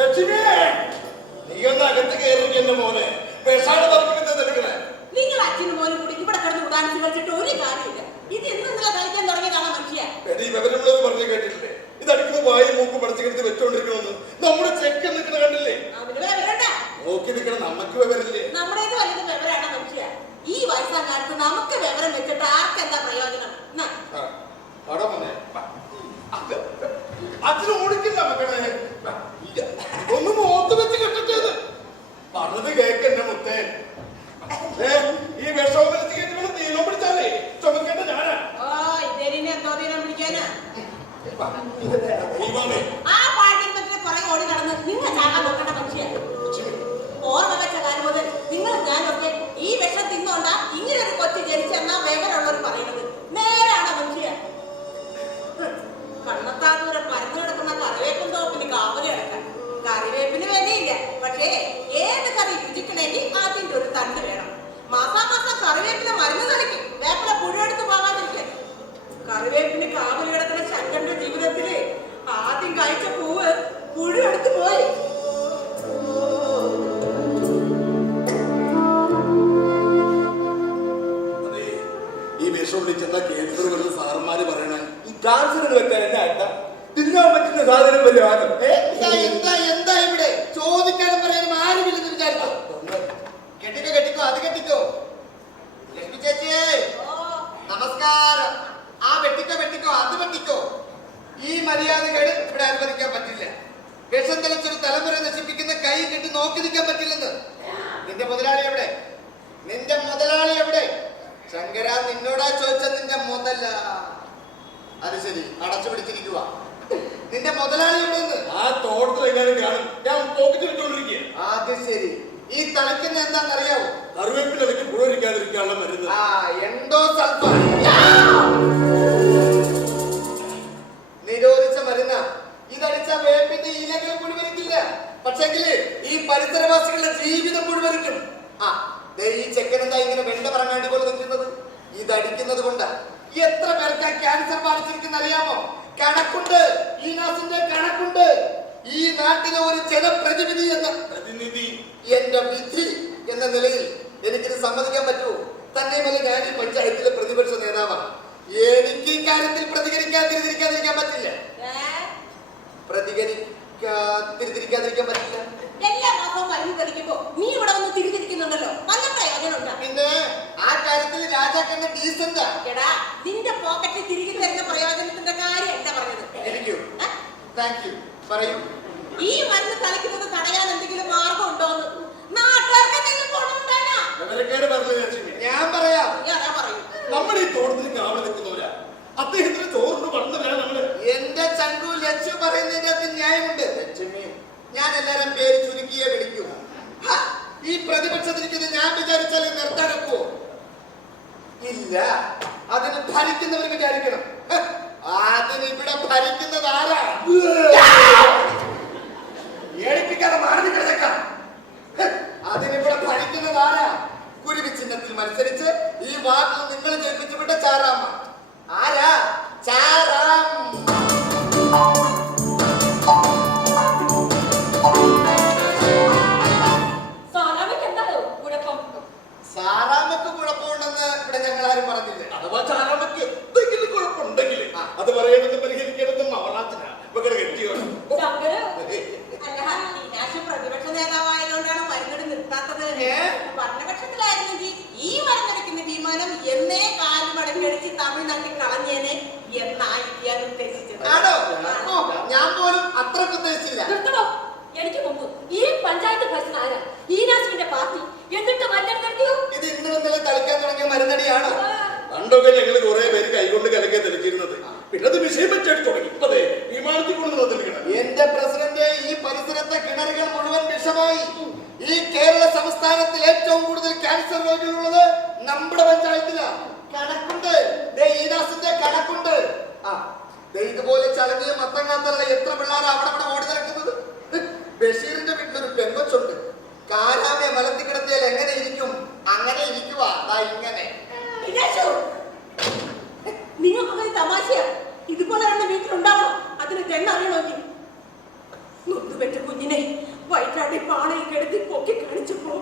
ലക്ഷ്മിയെ നീ ഒന്ന് അകത്ത് കയറി എന്റെ മോനെ. വിഷാണ് എടുക്കണേ നിങ്ങൾ അച്ഛനും മോനും കൂടി ഇവിടെ കിടന്ന് ഉടാൻസ് കളിച്ചിട്ട് ഒരു കാര്യമില്ല ഇത് ഇന്ന് ഇന്നലെ കഴിക്കാൻ തുടങ്ങിയതാണ് മനുഷ്യ എടീ വിവരമുള്ളത് പറഞ്ഞു കേട്ടിട്ടില്ലേ? ഇതടിക്കുന്ന വായി മൂക്ക് പടച്ചു കിടന്ന് വെച്ചോണ്ടിരിക്കണമെന്ന് നമ്മുടെ ചെക്ക് നിൽക്കണ കണ്ടില്ലേ? നോക്കി നിൽക്കണ നമുക്ക് വിവരില്ലേ നമ്മുടേത് വലുത് വിവരാണ് മനുഷ്യ ഈ വയസ്സാം കാലത്ത് നമുക്ക് വിവരം വെച്ചിട്ട് ആർക്കെന്താ പൂവ് പുഴയെടുത്ത് പോയി ഈ വിഷം വിളിച്ചെന്ന കേന്ദ്ര വരുന്ന സാറന്മാര് പറയണേ? ഈ ക്യാൻസറിന് വെക്കാൻ എന്നെ അട്ട തിന്നാൻ പറ്റുന്ന സാധനം വാങ്ങും എന്താ എന്താ ഇവിടെ? ചോദിക്കാനും പറയാനും ആരുമില്ലെന്ന് വിചാരിച്ചോ കെട്ടിക്കോ കെട്ടിക്കോ അത് കെട്ടിക്കോ. ലക്ഷ്മി ചേച്ചിയേ നമസ്കാരം. ആ വെട്ടിക്കോ വെട്ടിക്കോ അത് വെട്ടിക്കോ. ഈ മര്യാദകൾ ഇവിടെ അനുവദിക്കാൻ പറ്റില്ല. വിഷം തെളിച്ചൊരു തലമുറ നശിപ്പിക്കുന്ന കൈ കെട്ടി നോക്കി നിൽക്കാൻ പറ്റില്ലെന്ന്. നിന്റെ മുതലാളി എവിടെ? നിന്റെ മുതലാളി എവിടെ? ശങ്കര നിന്നോടാ ചോദിച്ച നിന്റെ മുതല. അത് ശരി അടച്ചു പിടിച്ചിരിക്കുക നിന്റെ മുതലാളി എവിടെ ആ തോട്ടത്തിൽ എങ്ങനെ കാണും. ഞാൻ പോക്കറ്റ് വിട്ടുകൊണ്ടിരിക്കുക അത് ശരി. ഈ തളിക്കുന്ന എന്താണെന്നറിയാവോ? കറിവേപ്പിലൊക്കെ പുഴരിക്കാതിരിക്കാനുള്ള മരുന്ന്. ആ എന്തോ സൾഫർ പക്ഷെങ്കിൽ ഈ പരിസരവാസികളുടെ ജീവിതം മുഴുവനും ആ ദേ ഈ ചെക്കൻ എന്താ ഇങ്ങനെ വെണ്ട പറങ്ങാണ്ടി പോലെ നിൽക്കുന്നത്? ഇതടിക്കുന്നത് കൊണ്ട്. എത്ര പേർക്ക് ക്യാൻസർ ബാധിച്ചിരിക്കുന്ന അറിയാമോ? കണക്കുണ്ട്. ഈ നാസിന്റെ കണക്കുണ്ട്. ഈ നാട്ടിലെ ഒരു ജനപ്രതിനിധി എന്ന പ്രതിനിധി. എന്റെ വിധി എന്ന നിലയിൽ എനിക്കിത് സമ്മതിക്കാൻ പറ്റുമോ? തന്നെയുമല്ല ഞാൻ ഈ പഞ്ചായത്തിലെ പ്രതിപക്ഷ നേതാവാണ് എനിക്ക് ഈ കാര്യത്തിൽ പ്രതികരിക്കാതിരിക്കാതിരിക്കാൻ പറ്റില്ല. പ്രതികരിക്കാതിരിക്കാതിരിക്കാൻ പറ്റില്ല. എല്ലാ മാസവും മരുന്ന് തെളിക്കുമ്പോ നീ ഇവിടെ വന്ന് തിരിച്ചിരിക്കുന്നുണ്ടല്ലോ നല്ല പ്രയോജനമുണ്ട് പിന്നെ ആ കാര്യത്തിൽ രാജാക്കന്റെ ഡീസന്റാ. എടാ നിന്റെ പോക്കറ്റിൽ തിരികെ തരുന്ന പ്രയോജനത്തിന്റെ കാര്യമല്ല പറഞ്ഞത്? എനിക്കു? താങ്ക് യു പറയൂ. ഈ മരുന്ന് കളിക്കുന്നത് തടയാൻ എന്തെങ്കിലും മാർഗം ഉണ്ടോന്ന് നാട്ടുകാർക്ക് ഞാൻ പറയാം. അതാ പറയൂ. നമ്മൾ ഈ തോട്ടത്തിന് ലച്ചു പറയുന്നതിന്റെ അകത്ത് ന്യായമുണ്ട്. ലക്ഷ്മിയും ഞാൻ എല്ലാരും പേര് ചുരുക്കിയേ വിളിക്കൂ. ഈ പ്രതിപക്ഷത്തിരിക്കുന്ന ഞാൻ വിചാരിച്ചാൽ നിർത്തടക്കോ ഇല്ല അതിന് ഭരിക്കുന്നവർ വിചാരിക്കണം. അതിന് ഇവിടെ ഭരിക്കുന്നത് ആരാ? ഏടിപ്പിക്കാതെ മാറി കിടക്കാം. അതിനിവിടെ ഭരിക്കുന്നത് ആരാ? കുരുവി ചിഹ്നത്തിൽ മത്സരിച്ച് ഈ വാർഡിൽ നിങ്ങൾ ജയിപ്പിച്ചു വിട്ട ചാറാമ്മ ആരാ? ചാറാം ക്യാൻസർ രോഗികളുള്ളത് നമ്മുടെ പഞ്ചായത്തിലാണ് കണക്കുണ്ട്. ദേ ഈനാസിന്റെ കണക്കുണ്ട്. ആ ഇതുപോലെ ചലഞ്ഞ മത്തങ്ങാത്തല്ല എത്ര പിള്ളേർ അവിടെ അവിടെ ഓടി നടക്കുന്നത്? ബഷീറിന്റെ വീട്ടിലൊരു പെങ്കൊച്ചുണ്ട്. കാരാമെ മലത്തി കിടത്തിയാൽ എങ്ങനെ ഇരിക്കും? അങ്ങനെ ഇരിക്കുവാ. ദാ ഇങ്ങനെ. നിങ്ങൾക്കൊക്കെ തമാശയാ. ഇതുപോലെ തന്നെ വീട്ടിലുണ്ടാവണം അതിന് തെണ്ണറിയണമെങ്കിൽ നൊന്തുപെറ്റ കുഞ്ഞിനെ. വയറ്റാടി പാണയിൽ കിടത്തി പൊക്കി കാണിച്ചപ്പോ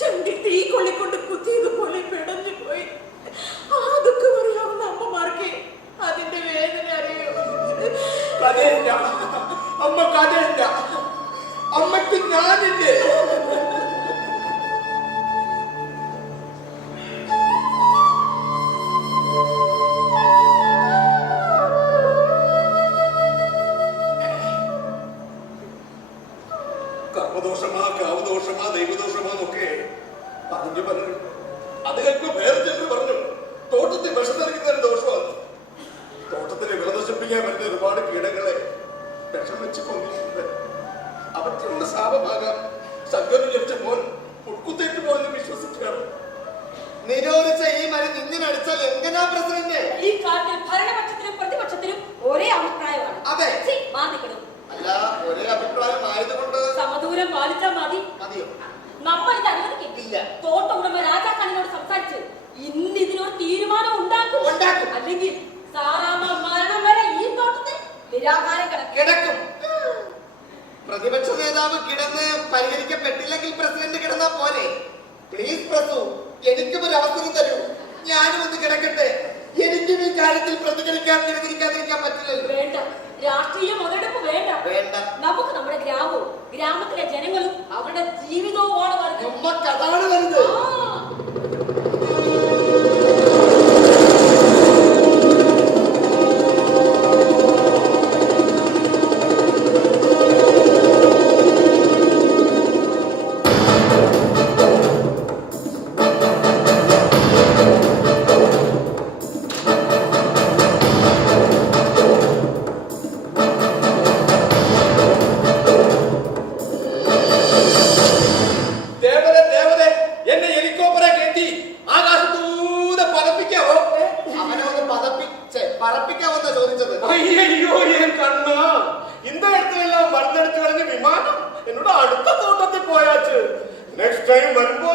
ചെണ്ടി തീ കൊള്ളിക്കൊണ്ട് കുത്തിയതുപോലെ പിടഞ്ഞു പോയി. ആ ദുഃഖം അറിയാവുന്ന അമ്മമാർക്ക് അതിന്റെ വേദന അറിയോ അമ്മ കഥ അമ്മയ്ക്ക് ഞാനില്ലേ? നിരോധിച്ച ഈ മരുന്ന് ഇങ്ങനെ അടിച്ചാൽ എങ്ങനെയാ പ്രസിഡന്റ്? ഈ കാര്യത്തിൽ ഭരണപക്ഷത്തിലും പ്രതിപക്ഷത്തിലും ഒരേ അഭിപ്രായമാണ്. അതെ. ഛീ, മാന്തിക്കണം അല്ല ഒരേ അഭിപ്രായം ആയതുകൊണ്ട് സമദൂരം പാലിച്ചാൽ മതി. മതിയോ? നമ്മൾ ഇത് അനുവദിക്കില്ല. തോട്ട ഉടമ രാജാക്കാനിനോട് സംസാരിച്ച് ഇന്ന് ഇതിനൊരു തീരുമാനം ഉണ്ടാക്കും. ഉണ്ടാക്കും. അല്ലെങ്കിൽ സാറാമ്മ മരണം വരെ ഈ തോട്ടത്തിൽ നിരാകാരം കിടക്കും. പ്രതിപക്ഷ നേതാവ് കിടന്ന് പരിഹരിക്കപ്പെട്ടില്ലെങ്കിൽ പ്രസിഡന്റ് കിടന്ന പോലെ പ്ലീസ് പ്രസു. എനിക്കും ഒരു അവസരം തരൂ. ഞാനും ഒന്ന് കിടക്കട്ടെ. എനിക്കും ഈ കാര്യത്തിൽ പ്രതികരിക്കാൻ പ്രതികരിക്കാതിരിക്കാൻ പറ്റില്ലല്ലോ. വേണ്ട. രാഷ്ട്രീയ മുതലെടുപ്പ് വേണ്ട. വേണ്ട. നമുക്ക് നമ്മുടെ ഗ്രാമവും ഗ്രാമത്തിലെ ജനങ്ങളും അവരുടെ ജീവിതവുമാണ് വരുന്നത് നമ്മക്ക് അതാണ് വരുന്നത് പറപ്പിക്കാവുന്ന ചോദിച്ചത്. അയ്യോ ഞാൻ കണ്ണ. ഇന്ന ഇടത്തിലെല്ലാം മരുന്നടിച്ചു കളഞ്ഞ് വിമാനം. എന്നോട് അടുത്ത തോട്ടത്തിൽ പോയാച്ച്. നെക്സ്റ്റ് ടൈം വരുമ്പോ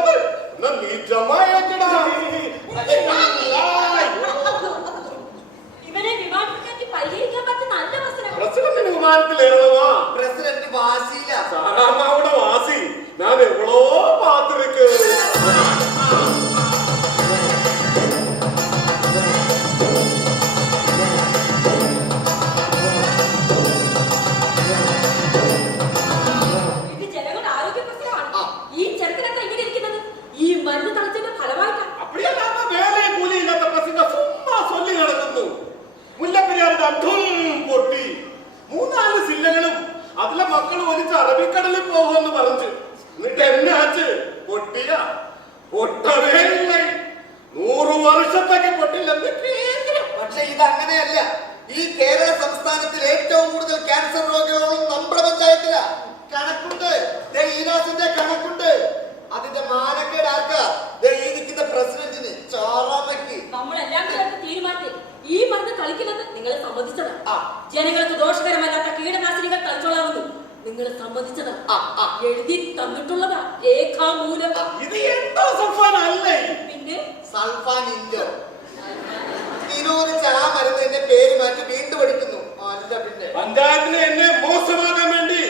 പ്രസിഡന്റ് വാശിയില്ല അന്ധം പൊട്ടി. മൂന്നാൽ സില്ലകളും. അതിലെ മക്കൾ ഒലിച്ച് അറബിക്കടലിൽ പോകുമെന്ന് പറഞ്ഞു. എന്നിട്ട് എന്നെ ആച്ച് പൊട്ടിയ. പൊട്ടവേ ഇല്ല നൂറ് വർഷത്തേക്ക് പൊട്ടില്ല പക്ഷെ ഇത് അങ്ങനെയല്ല ഈ കേരള സംസ്ഥാനത്തിൽ ഏറ്റവും കൂടുതൽ ക്യാൻസർ രോഗികളും നമ്മുടെ പഞ്ചായത്തിലാ കണക്കുണ്ട്. ദേ ഈനാസിന്റെ കണക്കുണ്ട്. അതിന്റെ മാനക്കേട് ആർക്കാ? ഈ നിൽക്കുന്ന പ്രസിഡന്റിന് ചോറാമയ്ക്ക് നമ്മളെല്ലാം ചേർത്ത് തീരുമാനത്തിൽ ഈ മരുന്ന് തളിക്കുന്നത് നിങ്ങളെ സമ്മതിച്ചതാണ് ആ. ജനങ്ങൾക്ക് ദോഷകരമല്ലാത്ത കീടനാശിനികൾ തളിച്ചോളാവുന്നു നിങ്ങൾ സമ്മതിച്ചത് ആ, ആ. എഴുതി തന്നിട്ടുള്ളതാ. രേഖാമൂലം ഇത് എന്തോ സൾഫാൻ അല്ലേ പിന്നെ? സൾഫാൻ ഇൻഡോ നിരോധിച്ച ആ മരുന്ന് എന്റെ പേര് മാറ്റി വീണ്ടും എടുക്കുന്നു അല്ല പിന്നെ. പഞ്ചായത്തിനെ എന്നെ മോശമാക്കാൻ വേണ്ടി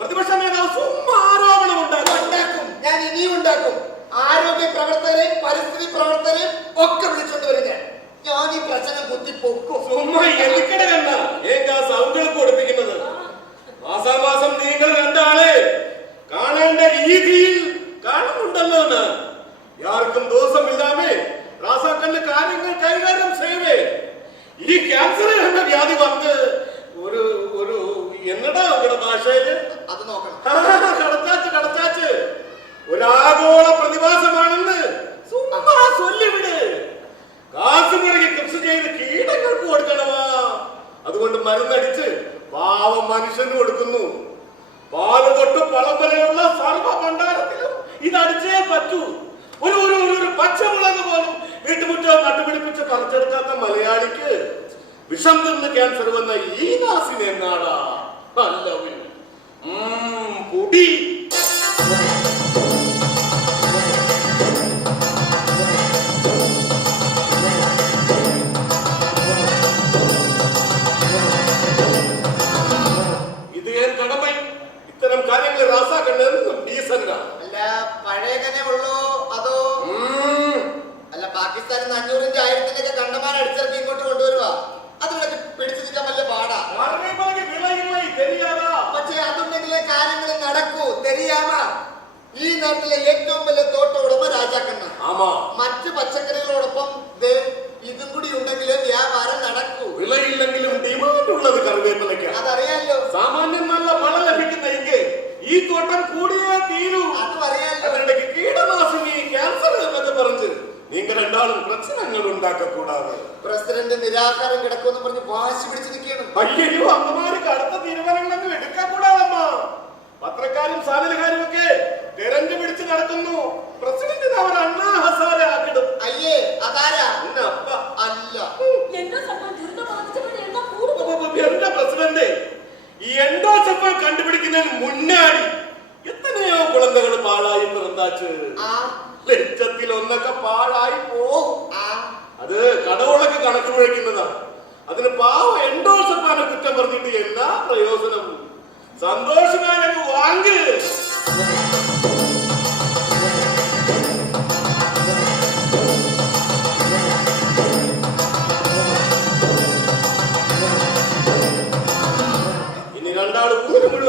പ്രതിപക്ഷ നേതാവ് സുമ്മാ ആരോപണം ഉണ്ടാക്കി ഉണ്ടാക്കും ഞാൻ ഇനിയും ഉണ്ടാക്കും ആരോഗ്യ പ്രവർത്തകരെയും പരിസ്ഥിതി പ്രവർത്തകരെയും ഒക്കെ വിളിച്ചോണ്ട് വരും ഞാൻ ഞാൻ ഈ പ്രശ്നം കുത്തി പൊക്കും ചുമ്മാ എനിക്കട കണ്ട ഏക്കാ സൗണ്ടുകൾ കൊടുപ്പിക്കുന്നത് മാസാമാസം നിങ്ങൾ രണ്ടാളെ കാണേണ്ട രീതിയിൽ കാണുന്നുണ്ടല്ലോ എന്ന് യാർക്കും ദോഷമില്ലാമേ റാസാക്കന്റെ കാര്യങ്ങൾ കൈകാര്യം ചെയ്യവേ ഈ ക്യാൻസർ എന്ന വ്യാധി വന്ന് ഒരു ഒരു എന്നടാ ഇവിടെ ഭാഷയിൽ അത് നോക്കണം ആ, കടത്താച്ച് കടത്താച്ച് ഒരാഗോള പ്രതിഭാസമാണെന്ന് സുമ്മാ ചൊല്ലിവിട് കാശ് മുടങ്ങി കൃഷി ചെയ്ത് കീടങ്ങൾക്ക് കൊടുക്കണമാ അതുകൊണ്ട് മരുന്നടിച്ച് പാവം മനുഷ്യന് കൊടുക്കുന്നു പാൽ തൊട്ട് പളം വരെയുള്ള സർവ ഭണ്ഡാരത്തിലും ഇതടിച്ചേ പറ്റൂ ഒരു ഒരു ഒരു ഒരു പച്ചമുളക് പോലും വീട്ടുമുറ്റം നട്ടുപിടിപ്പിച്ച് പറിച്ചെടുക്കാത്ത മലയാളിക്ക് വിഷം തിന്ന് ക്യാൻസർ വന്ന ഈ നാസിനെ നാടാ. നല്ല പൊടി പ്രശ്നങ്ങൾ ഉണ്ടാക്കക്കൂടാതെ. പ്രസിഡന്റ് നിരാകാരം കിടക്കുമെന്ന് പറഞ്ഞ് വാശി പിടിച്ചു നിൽക്കുകയാണ്. അയ്യോ അമ്മമാര് കടുത്ത തീരുമാനങ്ങളൊന്നും എടുക്കാൻ കൂടാതമ്മ പത്രക്കാരും സാധനക്കാരും ഒക്കെ തെരഞ്ഞു പിടിച്ച് നടക്കുന്നു. പ്രസിഡന്റ് അവർ അണ്ണാ ഹസാരെ ആക്കിടും. അയ്യേ അതാരാ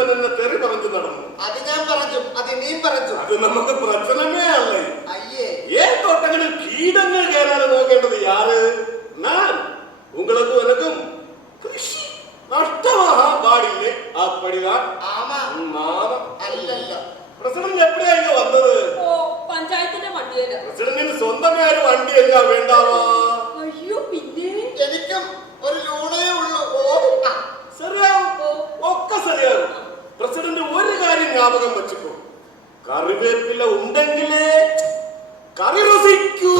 എന്നെ തെറി പറഞ്ഞു നടന്നു. അത് ഞാൻ പറഞ്ഞു. അത് നീ പറഞ്ഞു. അത് നമുക്ക് പ്രശ്നമേ അല്ലേ? അയ്യേ. ഏൻ തോട്ടങ്ങളിൽ കീടങ്ങൾ കയറാതെ നോക്കേണ്ടത് യാര്? ഞാൻ. ഉങ്ങൾക്ക് എനക്കും? കൃഷി. നഷ്ടമാകാ പാടില്ലേ? അപ്പടിതാൻ ആമാ. മാമ അല്ലല്ല. പ്രസിഡന്റ് എപ്പോഴാണ് വന്നത്? ഓ പഞ്ചായത്തിന്റെ വണ്ടിയല്ല? പ്രസിഡന്റിന് സ്വന്തമായ ഒരു വണ്ടിയല്ല വേണ്ടാവാ. ജ്ഞാപകം വെച്ചിക്കോ. കറിവേപ്പില ഉണ്ടെങ്കിലേ കറി രുസിക്കൂ